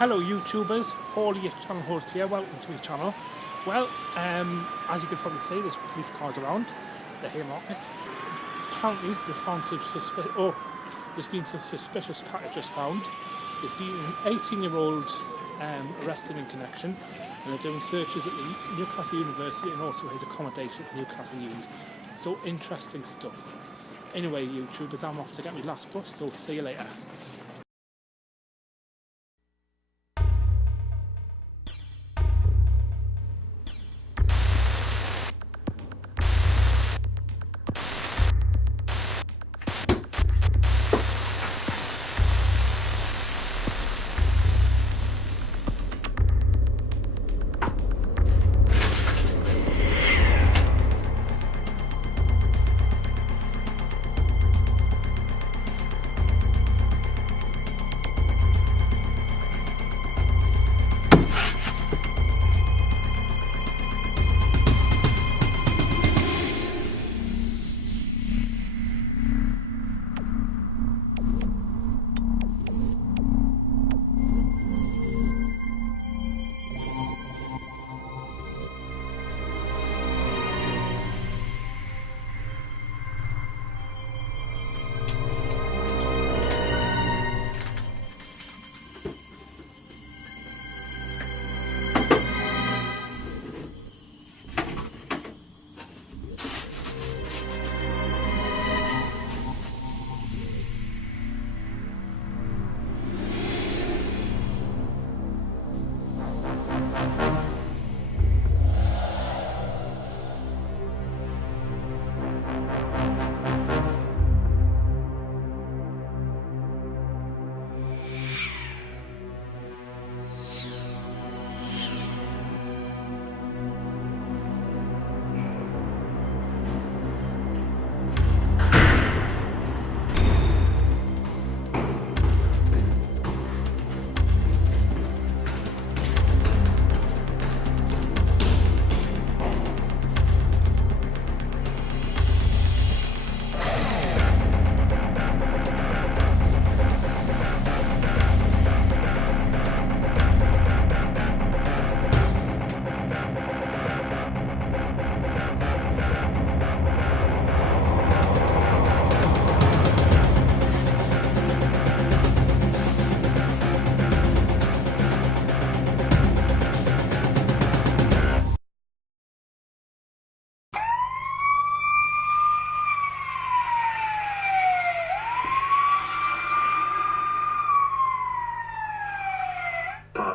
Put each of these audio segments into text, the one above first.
Hello YouTubers, Paul, your channel host here, welcome to your channel. Well, as you can probably see, there's police cars around the Haymarket. Apparently they found some there's been some suspicious packages found. There's been an 18-year-old arrested in connection, and they're doing searches at the Newcastle University and also his accommodation at Newcastle Uni. So interesting stuff. Anyway YouTubers, I'm off to get my last bus, so see you later.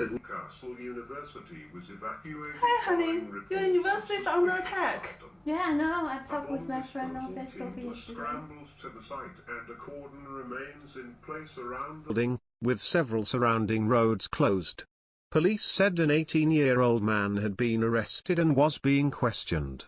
Newcastle University was evacuated. Hi honey, your university is under attack. Yeah, I know. I talked with my friend on Facebook yesterday. Scrambles to the site and a cordon remains in place around the building, with several surrounding roads closed. Police said an 18-year-old man had been arrested and was being questioned,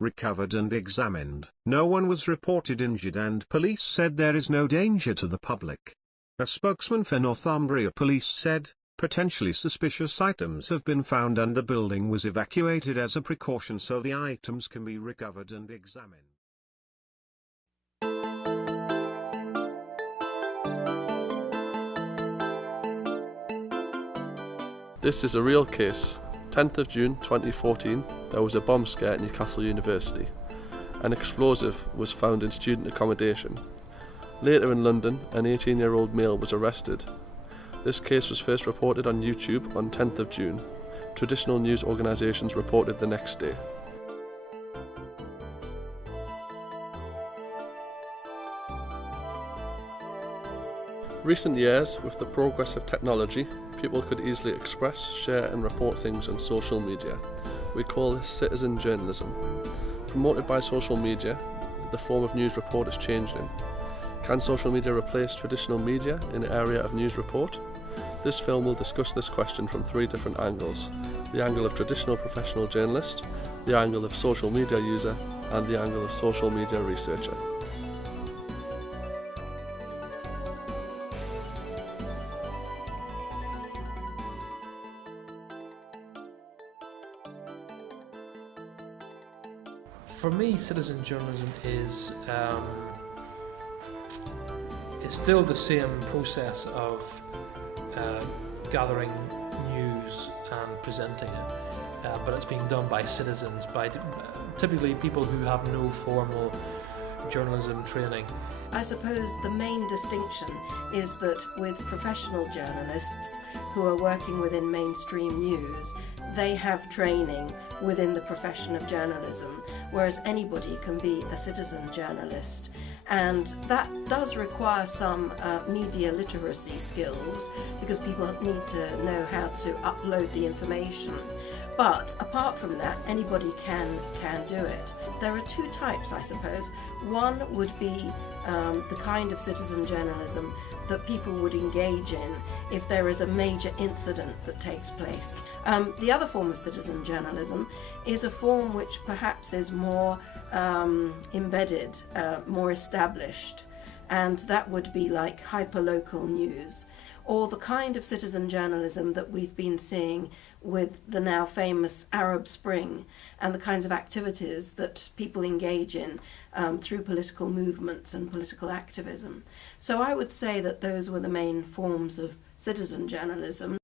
recovered and examined. No one was reported injured and police said there is no danger to the public. A spokesman for Northumbria Police said, potentially suspicious items have been found and the building was evacuated as a precaution so the items can be recovered and examined. This is a real case. 10th of June 2014, there was a bomb scare at Newcastle University. An explosive was found in student accommodation. Later in London, an 18-year-old male was arrested. This case was first reported on YouTube on 10th of June. Traditional news organisations reported the next day. Recent years, with the progress of technology, people could easily express, share and report things on social media. We call this citizen journalism. Promoted by social media, the form of news report is changing. Can social media replace traditional media in the area of news report? This film will discuss this question from three different angles: the angle of traditional professional journalist, the angle of social media user, and the angle of social media researcher. For me, citizen journalism is it's still the same process of gathering news and presenting it, but it's being done by citizens, by typically people who have no formal journalism training. I suppose the main distinction is that with professional journalists who are working within mainstream news, they have training within the profession of journalism, whereas anybody can be a citizen journalist. And that does require some media literacy skills, because people need to know how to upload the information. But apart from that, anybody can do it. There are two types, I suppose. One would be the kind of citizen journalism that people would engage in if there is a major incident that takes place. The other form of citizen journalism is a form which perhaps is more embedded, more established, and that would be like hyperlocal news, or the kind of citizen journalism that we've been seeing with the now famous Arab Spring and the kinds of activities that people engage in through political movements and political activism. So I would say that those were the main forms of citizen journalism.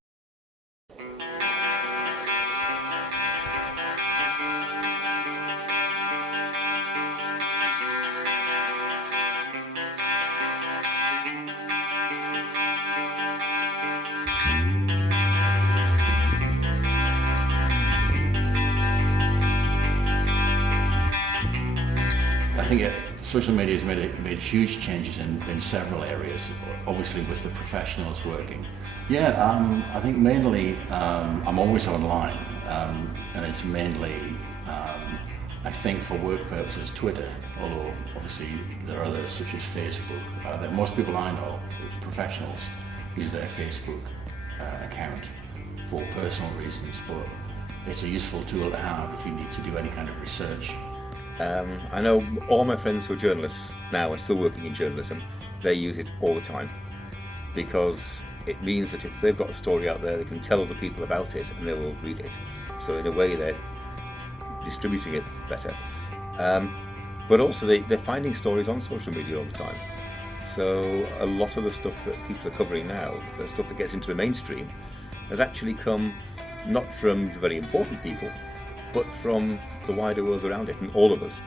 I think social media has made huge changes in several areas, obviously with the professionals working. Yeah, I think mainly I'm always online, and it's mainly, I think for work purposes, Twitter, although obviously there are others such as Facebook. That most people I know, professionals, use their Facebook account for personal reasons, but it's a useful tool to have if you need to do any kind of research. I know all my friends who are journalists now and still working in journalism, they use it all the time, because it means that if they've got a story out there, they can tell other people about it and they will read it. So in a way they're distributing it better. But also they're finding stories on social media all the time. So a lot of the stuff that people are covering now, the stuff that gets into the mainstream, has actually come not from the very important people, but from the wider world around it and all of us.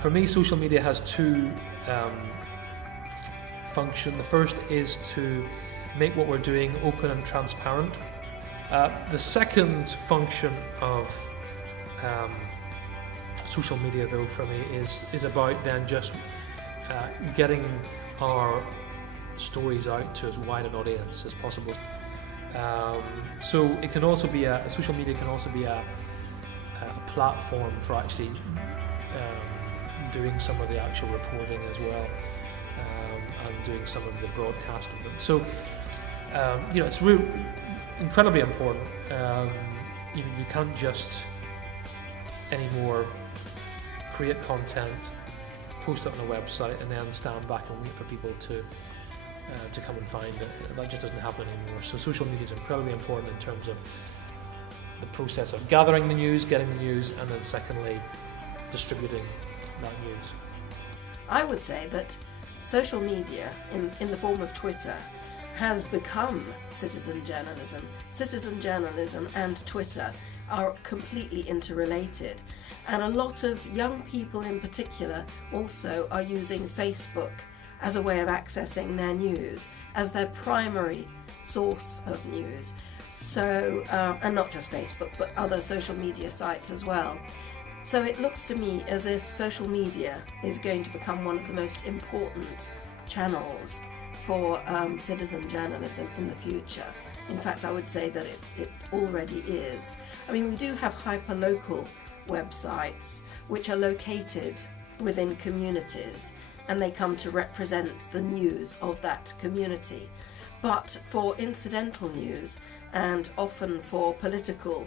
For me, social media has two functions. The first is to make what we're doing open and transparent. The second function of social media, though, for me is about then just getting our stories out to as wide an audience as possible. So it can also be social media can also be a platform for actually doing some of the actual reporting as well, and doing some of the broadcasting. So it's really incredibly important. You can't just anymore create content, post it on a website, and then stand back and wait for people to come and find it. That just doesn't happen anymore. So social media is incredibly important in terms of the process of gathering the news, getting the news, and then secondly, distributing that news. I would say that social media, in the form of Twitter, has become citizen journalism. Citizen journalism and Twitter are completely interrelated. And a lot of young people in particular also are using Facebook as a way of accessing their news, as their primary source of news. So, and not just Facebook, but other social media sites as well. So it looks to me as if social media is going to become one of the most important channels for citizen journalism in the future. In fact, I would say that it already is. I mean, we do have hyperlocal websites which are located within communities, and they come to represent the news of that community. But for incidental news, and often for political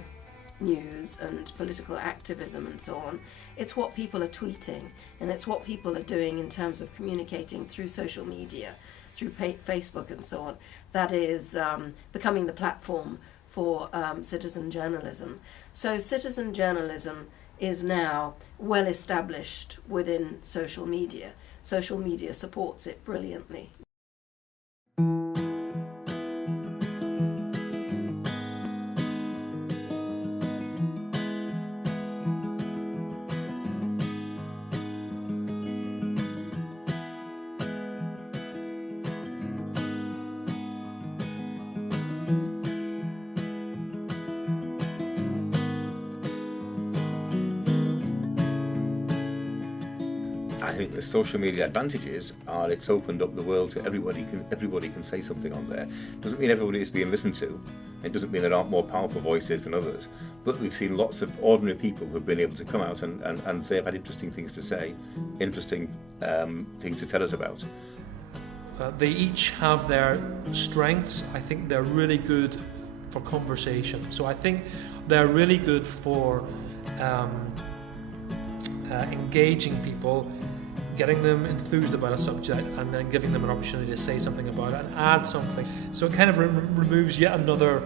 news and political activism and so on, it's what people are tweeting, and it's what people are doing in terms of communicating through social media, through Facebook and so on, that is becoming the platform for citizen journalism. So citizen journalism is now well established within social media. Social media supports it brilliantly. I think the social media advantages are it's opened up the world to everybody. Everybody can say something on there. Doesn't mean everybody is being listened to. It doesn't mean there aren't more powerful voices than others. But we've seen lots of ordinary people who've been able to come out and they've had interesting things to say, interesting things to tell us about. They each have their strengths. I think they're really good for conversation. So I think they're really good for engaging people, getting them enthused about a subject, and then giving them an opportunity to say something about it and add something. So it kind of removes yet another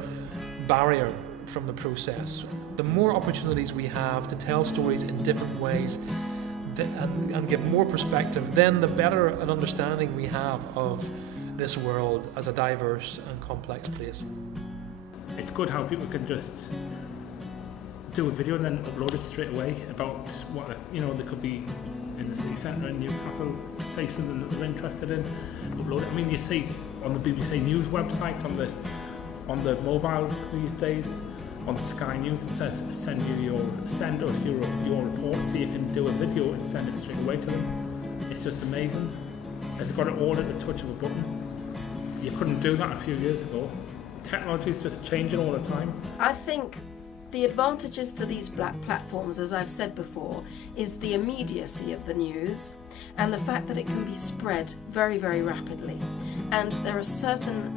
barrier from the process. The more opportunities we have to tell stories in different ways and give more perspective, then the better an understanding we have of this world as a diverse and complex place. It's good how people can just do a video and then upload it straight away about what, they could be in the city centre in Newcastle, say something that they're interested in, upload it. I mean, you see on the BBC News website, on the mobiles these days, on Sky News, it says send us your report, so you can do a video and send it straight away to them. It's just amazing. It's got it all at the touch of a button. You couldn't do that a few years ago. Technology is just changing all the time. I think the advantages to these black platforms, as I've said before, is the immediacy of the news and the fact that it can be spread very, very rapidly. And there are certain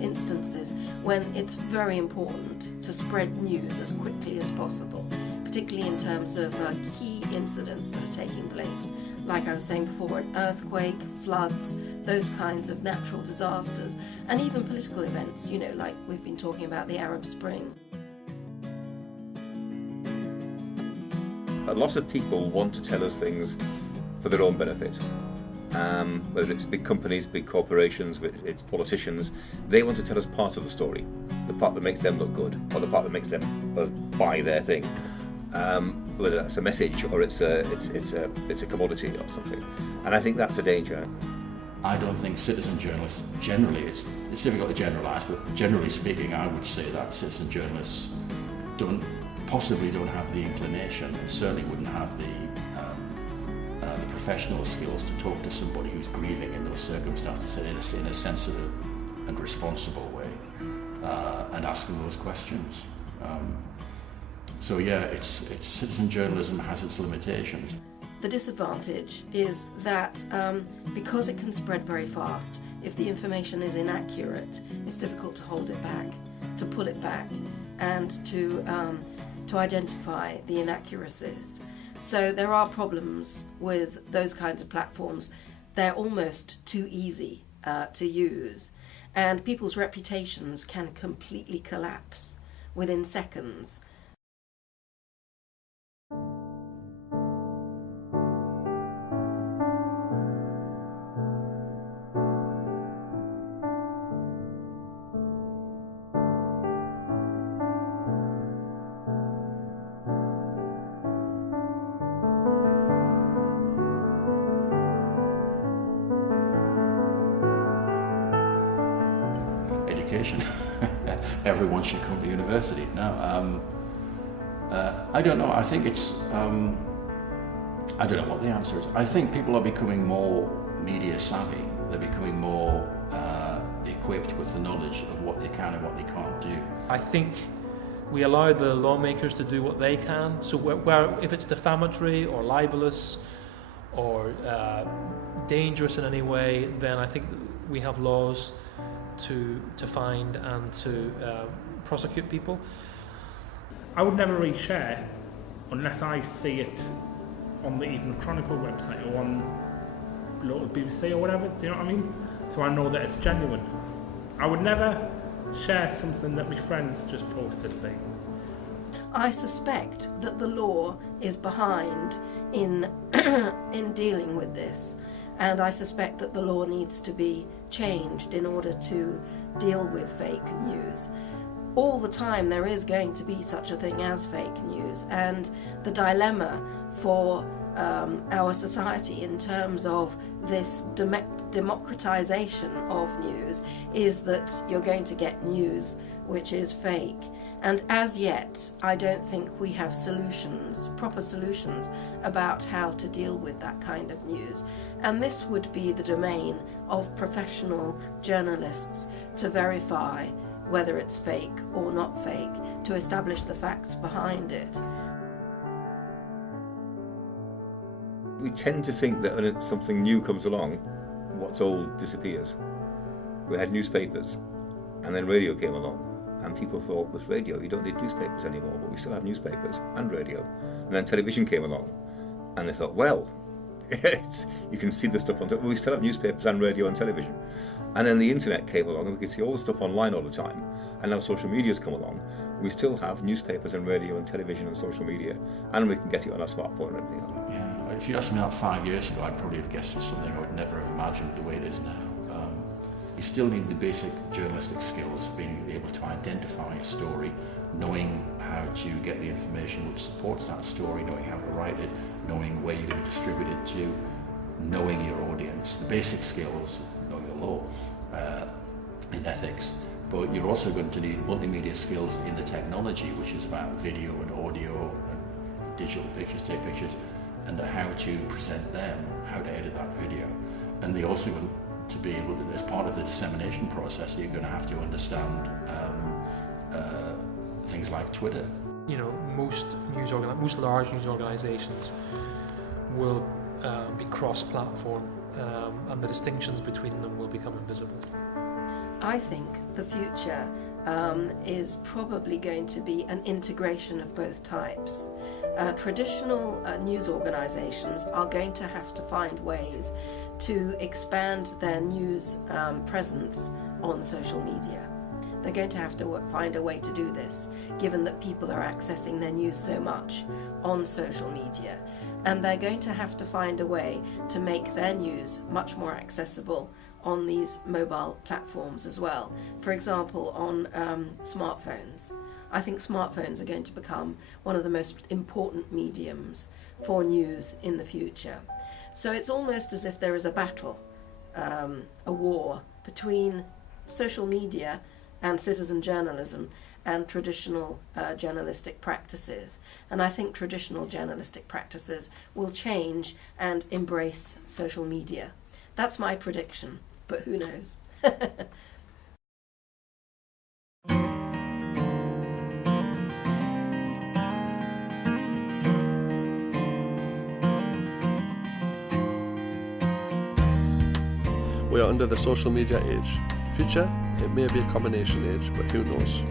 instances when it's very important to spread news as quickly as possible, particularly in terms of key incidents that are taking place. Like I was saying before, an earthquake, floods, those kinds of natural disasters, and even political events, like we've been talking about the Arab Spring. A lot of people want to tell us things for their own benefit. Whether it's big companies, big corporations, it's politicians, they want to tell us part of the story, the part that makes them look good, or the part that makes them buy their thing. Whether that's a message or it's a commodity or something, and I think that's a danger. I don't think citizen journalists generally, it's difficult to generalise, but generally speaking, I would say that citizen journalists possibly don't have the inclination, and certainly wouldn't have the professional skills to talk to somebody who's grieving in those circumstances in a sensitive and responsible way, and ask them those questions. So yeah, it's citizen journalism has its limitations. The disadvantage is that because it can spread very fast, if the information is inaccurate, it's difficult to hold it back, to pull it back, and to identify the inaccuracies. So there are problems with those kinds of platforms. They're almost too easy to use, and people's reputations can completely collapse within seconds. Education. Everyone should come to university. No, I don't know. I think it's. I don't know what the answer is. I think people are becoming more media savvy. They're becoming more equipped with the knowledge of what they can and what they can't do. I think we allow the lawmakers to do what they can. So where if it's defamatory or libelous or dangerous in any way, then I think we have laws to find and to prosecute people. I would never reshare unless I see it on the Evening Chronicle website or on local BBC or whatever, do you know what I mean? So I know that it's genuine. I would never share something that my friends just posted today. I suspect that the law is behind in dealing with this, and I suspect that the law needs to be changed in order to deal with fake news. All the time there is going to be such a thing as fake news, and the dilemma for our society in terms of this democratization of news is that you're going to get news which is fake. And as yet, I don't think we have solutions, proper solutions, about how to deal with that kind of news. And this would be the domain of professional journalists to verify whether it's fake or not fake, to establish the facts behind it. We tend to think that when something new comes along, what's old disappears. We had newspapers, and then radio came along, and people thought with radio you don't need newspapers anymore, but we still have newspapers and radio. And then television came along, and they thought, well, you can see the stuff on television, we still have newspapers and radio and television. And then the internet came along, and we could see all the stuff online all the time. And now social media's come along, we still have newspapers and radio and television and social media, and we can get it on our smartphone and everything else. Yeah, if you'd asked me that 5 years ago, I'd probably have guessed it was something I would never have imagined the way it is now. You still need the basic journalistic skills, being able to identify a story, knowing how to get the information which supports that story, knowing how to write it, knowing where you're going to distribute it to, knowing your audience, the basic skills, knowing the law, in ethics. But you're also going to need multimedia skills in the technology, which is about video and audio and digital pictures, take pictures, and how to present them, how to edit that video. And they also going to be able to, as part of the dissemination process, you're going to have to understand things like Twitter. You know, most large news organisations will be cross-platform, and the distinctions between them will become invisible. I think the future is probably going to be an integration of both types. Traditional news organisations are going to have to find ways to expand their news presence on social media. They're going to have to find a way to do this, given that people are accessing their news so much on social media. And they're going to have to find a way to make their news much more accessible on these mobile platforms as well. For example, on smartphones. I think smartphones are going to become one of the most important mediums for news in the future. So it's almost as if there is a battle, a war between social media and citizen journalism and traditional journalistic practices. And I think traditional journalistic practices will change and embrace social media. That's my prediction, but who knows? We are under the social media age. Future, it may be a combination age, but who knows?